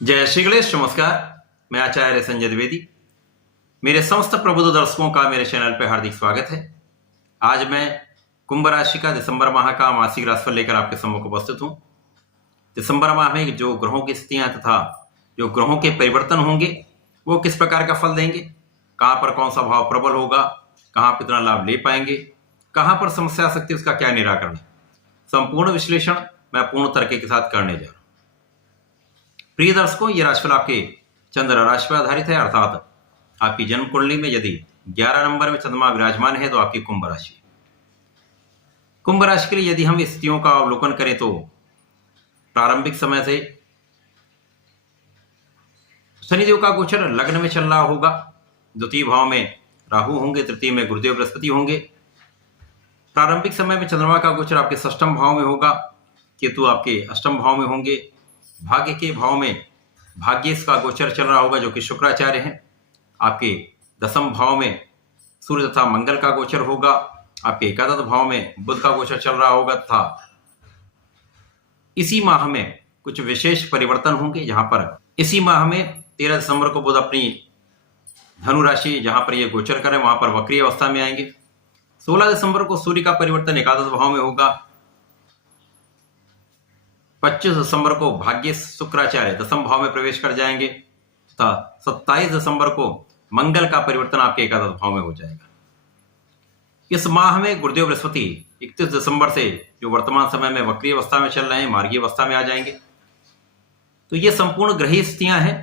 जय श्री गणेश। नमस्कार, मैं आचार्य संजय द्विवेदी। मेरे समस्त प्रबुद्ध दर्शकों का मेरे चैनल पर हार्दिक स्वागत है। आज मैं कुंभ राशि का दिसंबर माह का मासिक राशिफल लेकर आपके सम्मुख उपस्थित हूं। दिसंबर माह में जो ग्रहों की स्थितियां तथा जो ग्रहों के परिवर्तन होंगे वो किस प्रकार का फल देंगे, कहां पर कौन सा भाव प्रबल होगा, कहां पर कितना लाभ ले पाएंगे, कहां पर समस्या आ सकती है, उसका क्या निराकरण है, संपूर्ण विश्लेषण मैं पूर्ण तरीके के साथ करने जा रहा हूं। प्रिय दर्शकों, ये राशिफल आपके चंद्र राशि पर आधारित है, अर्थात आपकी जन्म कुंडली में यदि 11 नंबर में चंद्रमा विराजमान है तो आपकी कुंभ राशि। कुंभ राशि के लिए यदि हम स्थितियों का अवलोकन करें तो प्रारंभिक समय से शनिदेव का गोचर लग्न में चल रहा होगा। द्वितीय भाव में राहु होंगे, तृतीय में गुरुदेव बृहस्पति होंगे। प्रारंभिक समय में चंद्रमा का गोचर आपके षष्ठम भाव में होगा, केतु आपके अष्टम भाव में होंगे। भाग्य के भाव में भाग्येश का गोचर चल रहा होगा जो कि शुक्राचार्य हैं। आपके दसम भाव में सूर्य तथा मंगल का गोचर होगा। आपके एकादश भाव में बुध का गोचर चल रहा होगा तथा इसी माह में कुछ विशेष परिवर्तन होंगे, जहां पर इसी माह में 13 दिसंबर को बुध अपनी धनु राशि जहां पर ये गोचर करें वहां पर वक्री अवस्था में आएंगे। 16 दिसंबर को सूर्य का परिवर्तन एकादश भाव में होगा। 25 दिसंबर को भाग्येश शुक्राचार्य दसम भाव में प्रवेश कर जाएंगे तथा 27 दिसंबर को मंगल का परिवर्तन आपके एकादश भाव में हो जाएगा। इस माह में गुरुदेव बृहस्पति 31 दिसंबर से जो वर्तमान समय में वक्री अवस्था में चल रहे हैं मार्गी अवस्था में आ जाएंगे। तो ये संपूर्ण ग्रही स्थितियां हैं।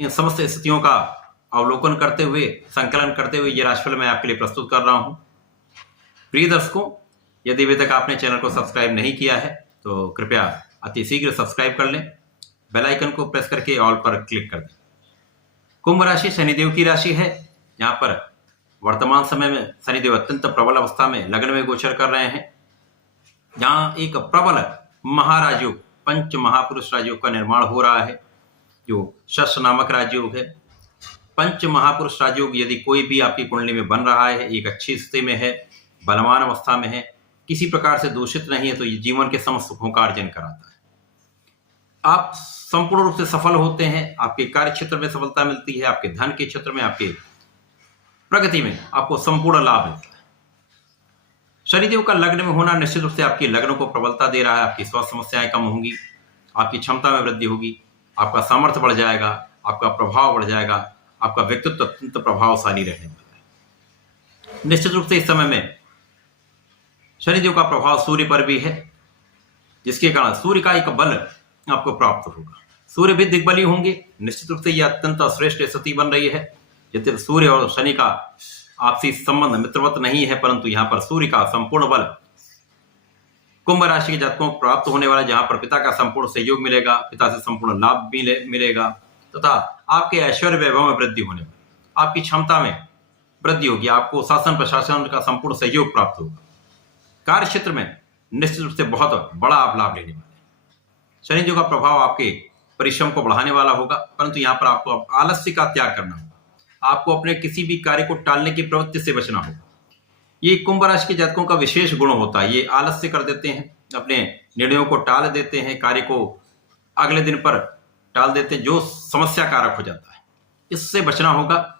इन समस्त स्थितियों का अवलोकन करते हुए, संकलन करते हुए ये राशिफल मैं आपके लिए प्रस्तुत कर रहा हूं। प्रिय दर्शकों, यदि अभी तक आपने चैनल को सब्सक्राइब नहीं किया है तो कृपया अति शीघ्र सब्सक्राइब कर लें। बेल आइकन को प्रेस करके ऑल पर क्लिक कर दें। कुंभ राशि शनिदेव की राशि है। यहाँ पर वर्तमान समय में शनिदेव अत्यंत प्रबल अवस्था में लग्न में गोचर कर रहे हैं। जहाँ एक प्रबल महाराजयोग, पंच महापुरुष राजयोग का निर्माण हो रहा है, जो शश नामक राजयोग है। पंच महापुरुष राजयोग यदि कोई भी आपकी कुंडली में बन रहा है, एक अच्छी स्थिति में है, बलवान अवस्था में है, किसी प्रकार से दूषित नहीं है, तो ये जीवन के समस्त सुखों का अर्जन कराता है। आप संपूर्ण रूप से सफल होते हैं। आपके कार्य क्षेत्र में सफलता मिलती है, आपके धन के क्षेत्र में, आपके प्रगति में आपको संपूर्ण लाभ मिलता है। शनिदेव का लग्न में होना निश्चित रूप से आपके लग्न को प्रबलता दे रहा है। आपकी स्वास्थ्य समस्याएं कम होंगी, आपकी क्षमता में वृद्धि होगी, आपका सामर्थ्य बढ़ जाएगा, आपका प्रभाव बढ़ जाएगा, आपका व्यक्तित्व अत्यंत प्रभावशाली रहने वाला है। निश्चित रूप से इस समय में शनिदेव का प्रभाव सूर्य पर भी है, जिसके कारण सूर्य का एक बल आपको प्राप्त होगा। सूर्य भी दिग्बली होंगे। निश्चित रूप से यह अत्यंत श्रेष्ठ स्थिति बन रही है। यद्यपि सूर्य और शनि का आपसी संबंध मित्रवत नहीं है, परंतु यहाँ पर सूर्य का संपूर्ण बल कुंभ राशि के जातकों को प्राप्त होने वाला, जहां पर पिता का संपूर्ण सहयोग मिलेगा, पिता से संपूर्ण लाभ मिलेगा तथा आपके ऐश्वर्य वैभव में वृद्धि होने वाली, आपकी क्षमता में वृद्धि होगी, आपको शासन प्रशासन का संपूर्ण सहयोग प्राप्त होगा। कार्य क्षेत्र में निश्चित रूप से बहुत बड़ा आप लाभ लेने वाले हैं। शनिदेव का प्रभाव आपके परिश्रम को बढ़ाने वाला होगा, परंतु यहाँ पर आपको आलस्य का त्याग करना होगा। आपको अपने किसी भी कार्य को टालने की प्रवृत्ति से बचना होगा। ये कुंभ राशि के जातकों का विशेष गुण होता है। ये आलस्य कर देते हैं, अपने निर्णयों को टाल देते हैं, कार्य को अगले दिन पर टाल देते हैं, जो समस्या कारक हो जाता है। इससे बचना होगा।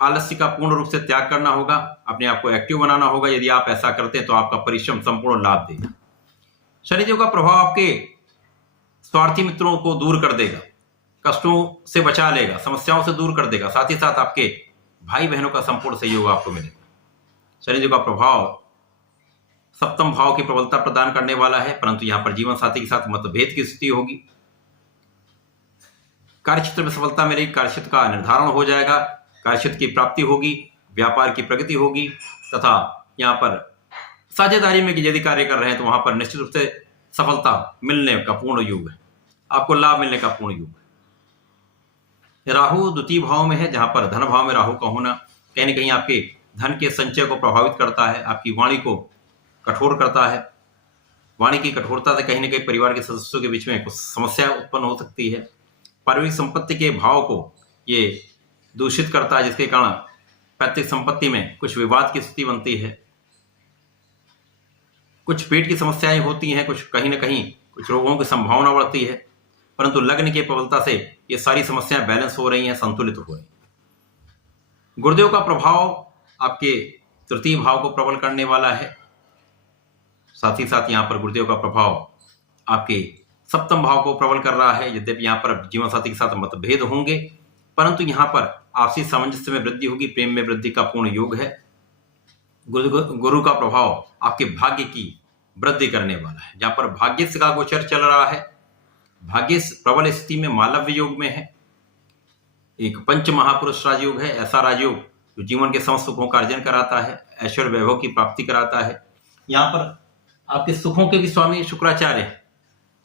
आलस्य का पूर्ण रूप से त्याग करना होगा, अपने आप को एक्टिव बनाना होगा। यदि आप ऐसा करते हैं तो आपका परिश्रम संपूर्ण लाभ देगा। शनिदेव का प्रभाव आपके स्वार्थी मित्रों को दूर कर देगा, कष्टों से बचा लेगा, समस्याओं से दूर कर देगा। साथ ही साथ आपके भाई बहनों का संपूर्ण सहयोग आपको मिलेगा। शनिदेव का प्रभाव सप्तम भाव की प्रबलता प्रदान करने वाला है, परंतु यहां पर जीवन साथी के साथ मतभेद की स्थिति होगी। कार्यक्षेत्र में सफलता मिलेगी, कार्यक्षेत्र का निर्धारण हो जाएगा, कार्यक्षेत्र की प्राप्ति होगी, व्यापार की प्रगति होगी तथा यहाँ पर साझेदारी में यदि कार्य कर रहे हैं तो वहां पर निश्चित रूप से सफलता मिलने का पूर्ण योग है, आपको लाभ मिलने का पूर्ण योग है। राहु द्वितीय भाव में है, जहां पर धन भाव में राहु का होना कहीं न कहीं आपके धन के संचय को प्रभावित करता है, आपकी वाणी को कठोर करता है। वाणी की कठोरता से कहीं न कहीं परिवार के सदस्यों के बीच में कुछ समस्या उत्पन्न हो सकती है। पारिवारिक संपत्ति के भाव को ये दूषित करता है, जिसके कारण पैतृक संपत्ति में कुछ विवाद की स्थिति बनती है। कुछ पेट की समस्याएं होती हैं, कुछ कहीं ना कहीं कुछ रोगों की संभावना बढ़ती है। परंतु लग्न की प्रबलता से ये सारी समस्याएं बैलेंस हो रही हैं, संतुलित हो रही हैं। गुरुदेव का प्रभाव आपके तृतीय भाव को प्रबल करने वाला है। साथ ही साथ यहाँ पर गुरुदेव का प्रभाव आपके सप्तम भाव को प्रबल कर रहा है। यद्यपि यहाँ पर जीवन साथी के साथ मतभेद होंगे, परंतु यहाँ पर आपसी सामंजस्य में वृद्धि होगी, प्रेम में वृद्धि का पूर्ण योग है। गुरु का प्रभाव आपके भाग्य की वृद्धि करने वाला है। जहां पर भाग्य का गोचर चल रहा है, भाग्य प्रबल स्थिति में मालव्य योग में है, एक पंच महापुरुष राजयोग है। ऐसा राजयोग जो जीवन के समस्त सुखों का अर्जन कराता है, ऐश्वर्य वैभव की प्राप्ति कराता है। यहाँ पर आपके सुखों के भी स्वामी शुक्राचार्य है,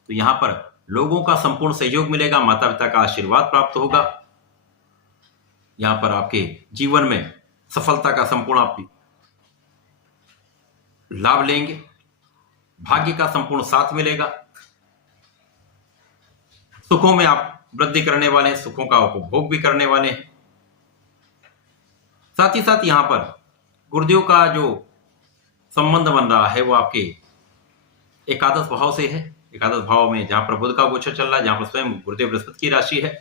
तो यहाँ पर लोगों का संपूर्ण सहयोग मिलेगा, माता पिता का आशीर्वाद प्राप्त होगा। यहाँ पर आपके जीवन में सफलता का संपूर्ण आप लाभ लेंगे, भाग्य का संपूर्ण साथ मिलेगा, सुखों में आप वृद्धि करने वाले हैं, सुखों का उपभोग भी करने वाले हैं। साथ ही साथ यहां पर गुरुदेव का जो संबंध बन रहा है वो आपके एकादश भाव से है। एकादश भाव में जहां पर बुध का गोचर चल रहा है, जहां पर स्वयं गुरुदेव बृहस्पति की राशि है,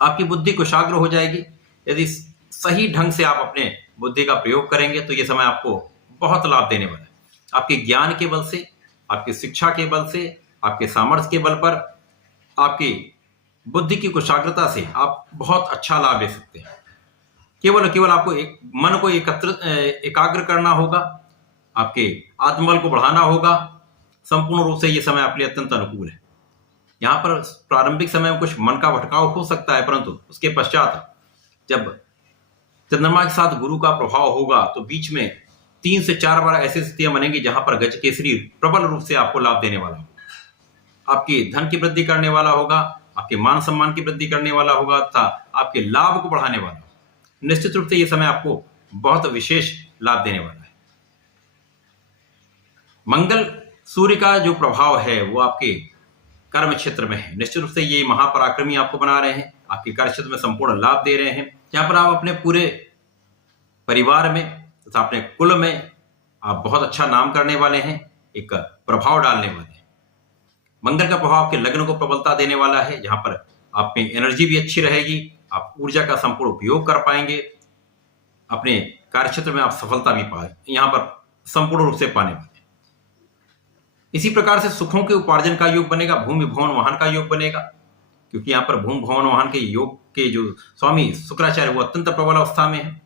आपकी बुद्धि कुशाग्र हो जाएगी। यदि सही ढंग से आप अपने बुद्धि का प्रयोग करेंगे तो ये समय आपको बहुत लाभ देने वाला है। आपके ज्ञान के बल से, आपकी शिक्षा के बल से, आपके सामर्थ्य के बल पर, आपकी बुद्धि की कुशाग्रता से आप बहुत अच्छा लाभ ले सकते हैं। केवल आपको एक मन को एकाग्र करना होगा, आपके आत्मबल को बढ़ाना होगा। संपूर्ण रूप से ये समय आपके लिए अत्यंत अनुकूल है। यहाँ पर प्रारंभिक समय में कुछ मन का भटकाव हो सकता है, परंतु उसके पश्चात जब चंद्रमा के साथ गुरु का प्रभाव होगा तो बीच में 3 से 4 बार ऐसी स्थितियां बनेंगी जहां पर गज केसरी प्रबल रूप से आपको लाभ देने वाला होगा, आपके धन की वृद्धि करने वाला होगा, आपके मान सम्मान की वृद्धि करने वाला होगा तथा आपके लाभ को बढ़ाने वाला होगा। निश्चित रूप से यह समय आपको बहुत विशेष लाभ देने वाला है। मंगल सूर्य का जो प्रभाव है वो आपके कर्म क्षेत्र में है। निश्चित रूप से ये महापराक्रमी आपको बना रहे हैं, आपके कार्य क्षेत्र में संपूर्ण लाभ दे रहे हैं। जहां पर आप अपने पूरे परिवार में तथा अपने कुल में आप बहुत अच्छा नाम करने वाले हैं, एक प्रभाव डालने वाले हैं। मंगल का प्रभाव आपके लग्न को प्रबलता देने वाला है, जहां पर आप में एनर्जी भी अच्छी रहेगी, आप ऊर्जा का संपूर्ण उपयोग कर पाएंगे, अपने कार्य क्षेत्र में आप सफलता भी पाए यहां पर संपूर्ण रूप से पाने वाले। इसी प्रकार से सुखों के उपार्जन का योग बनेगा, भूमि भवन वाहन का योग बनेगा, क्योंकि यहाँ पर भूमि भवन वाहन के योग के जो स्वामी शुक्राचार्य वो अत्यंत प्रबल अवस्था में है,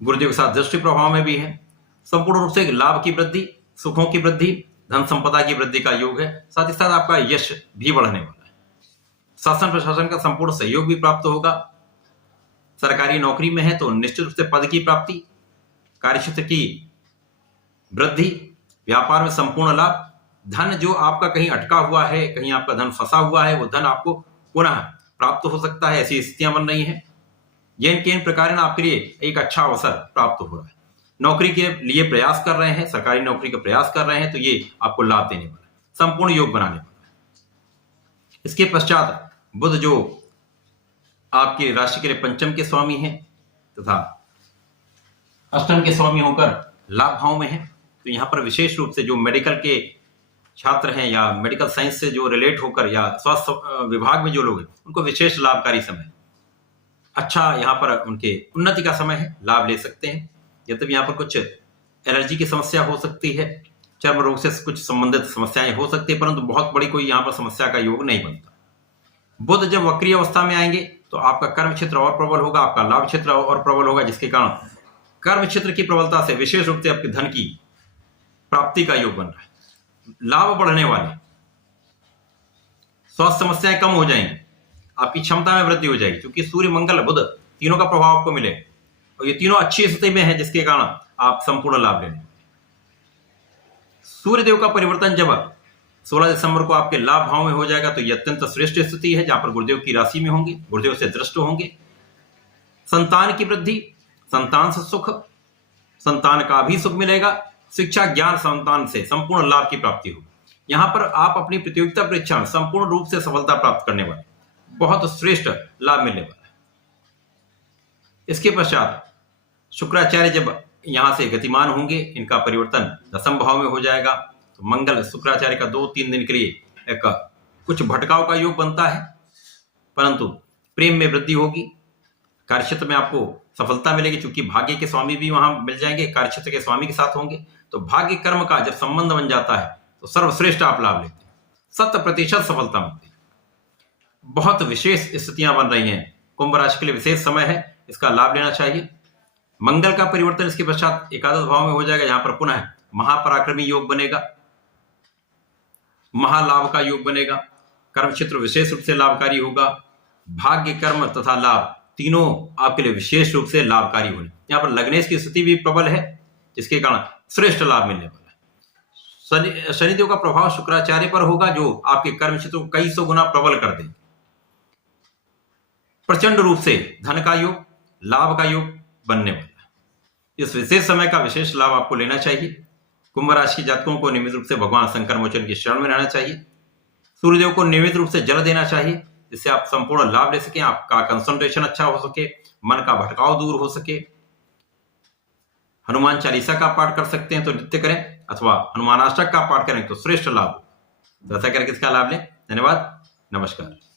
गुरुदेव के साथ दृष्टि प्रभाव में भी है। संपूर्ण रूप से लाभ की वृद्धि, सुखों की वृद्धि, धन संपदा की वृद्धि का योग है। साथ ही साथ आपका यश भी बढ़ने वाला है, शासन प्रशासन का संपूर्ण सहयोग भी प्राप्त होगा। सरकारी नौकरी में है तो निश्चित रूप से पद की प्राप्ति, कार्यक्षेत्र की वृद्धि, व्यापार में संपूर्ण लाभ, धन जो आपका कहीं अटका हुआ है, कहीं आपका धन फंसा हुआ है, वो धन आपको पुनः प्राप्त हो सकता है। ऐसी स्थितियां बन रही हैं। इन प्रकार आपके लिए एक अच्छा अवसर प्राप्त हो रहा है। नौकरी के लिए प्रयास कर रहे हैं, सरकारी नौकरी का प्रयास कर रहे हैं, तो ये आपको लाभ देने वाला है, संपूर्ण योग बनाने वाला है। इसके पश्चात बुध जो आपकी राशि के लिए पंचम के स्वामी हैं तथा अष्टम के स्वामी होकर लाभ भाव में है, तो यहाँ पर विशेष रूप से जो मेडिकल के छात्र हैं या मेडिकल साइंस से जो रिलेट होकर या स्वास्थ्य विभाग में जो लोग हैं उनको विशेष लाभकारी समय, अच्छा यहाँ पर उनके उन्नति का समय है, लाभ ले सकते हैं। यद्यपि यहाँ पर कुछ एलर्जी की समस्या हो सकती है, चर्म रोग से कुछ संबंधित समस्याएं हो सकती है, परंतु बहुत बड़ी कोई यहाँ पर समस्या का योग नहीं बनता। बुध जब वक्री अवस्था में आएंगे तो आपका कर्म क्षेत्र और प्रबल होगा, आपका लाभ क्षेत्र और प्रबल होगा, जिसके कारण कर्म क्षेत्र की प्रबलता से विशेष रूप से आपके धन की प्राप्ति का योग बन रहा है, लाभ बढ़ने वाले, स्वास्थ्य समस्याएं कम हो जाएंगी, आपकी क्षमता में वृद्धि हो जाएगी, क्योंकि सूर्य मंगल बुध तीनों का प्रभाव आपको मिले और ये तीनों अच्छी स्थिति में है, जिसके कारण आप संपूर्ण लाभ लेंगे। सूर्य देव का परिवर्तन जब 16 दिसंबर को आपके लाभ भाव में हो जाएगा तो यह अत्यंत श्रेष्ठ स्थिति है, जहां पर गुरुदेव की राशि में होंगे, गुरुदेव से दृष्ट होंगे। संतान की वृद्धि, संतान से सुख, संतान का भी सुख मिलेगा, शिक्षा ज्ञान संतान से संपूर्ण लाभ की प्राप्ति होगी। यहां पर आप अपनी प्रतियोगिता परीक्षा में संपूर्ण रूप से सफलता प्राप्त करने वाले, बहुत श्रेष्ठ लाभ मिलने वाला है। इसके पश्चात शुक्राचार्य जब यहां से गतिमान होंगे, इनका परिवर्तन दसम भाव में हो जाएगा, तो मंगल शुक्राचार्य का 2-3 दिन के लिए एक कुछ भटकाव का योग बनता है, परंतु प्रेम में वृद्धि होगी। कार्यक्षेत्र में आपको सफलता मिलेगी, क्योंकि भाग्य के स्वामी भी वहां मिल जाएंगे, कार्यक्षेत्र के स्वामी के साथ होंगे। तो भाग्य कर्म का जब संबंध बन जाता है तो सर्वश्रेष्ठ आप लाभ लेते हैं, 100% सफलता मिलती है। बहुत विशेष स्थितियां बन रही हैं, कुंभ राशि के लिए विशेष समय है, इसका लाभ लेना चाहिए। मंगल का परिवर्तन इसके पश्चात एकादश भाव में हो जाएगा, जहां पर पुनः महापराक्रमी योग बनेगा, महालाभ का योग बनेगा। कर्म क्षेत्र विशेष रूप से लाभकारी होगा। भाग्य, कर्म तथा लाभ तीनों आपके लिए विशेष रूप से लाभकारी होने। यहाँ पर लग्नेश की स्थिति भी प्रबल है, जिसके कारण श्रेष्ठ लाभ मिलने वाला है। शनिदेव का प्रभाव शुक्राचार्य पर होगा, जो आपके कर्म क्षेत्र को कई सौ गुना प्रबल कर देंगे। प्रचंड रूप से धन का योग, लाभ का योग बनने वाला है। इस विशेष समय का विशेष लाभ आपको लेना चाहिए। कुंभ राशि के जातकों को नियमित रूप से भगवान शंकर मोचन की शरण में रहना चाहिए। सूर्यदेव को नियमित रूप से जल देना चाहिए, जिससे आप संपूर्ण लाभ ले सकें, आपका कंसंट्रेशन अच्छा हो सके, मन का भटकाव दूर हो सके। हनुमान चालीसा का पाठ कर सकते हैं तो नित्य करें, अथवा हनुमानाष्टक का पाठ करें तो श्रेष्ठ लाभ। तो ऐसा करके इसका लाभ लें। धन्यवाद, नमस्कार।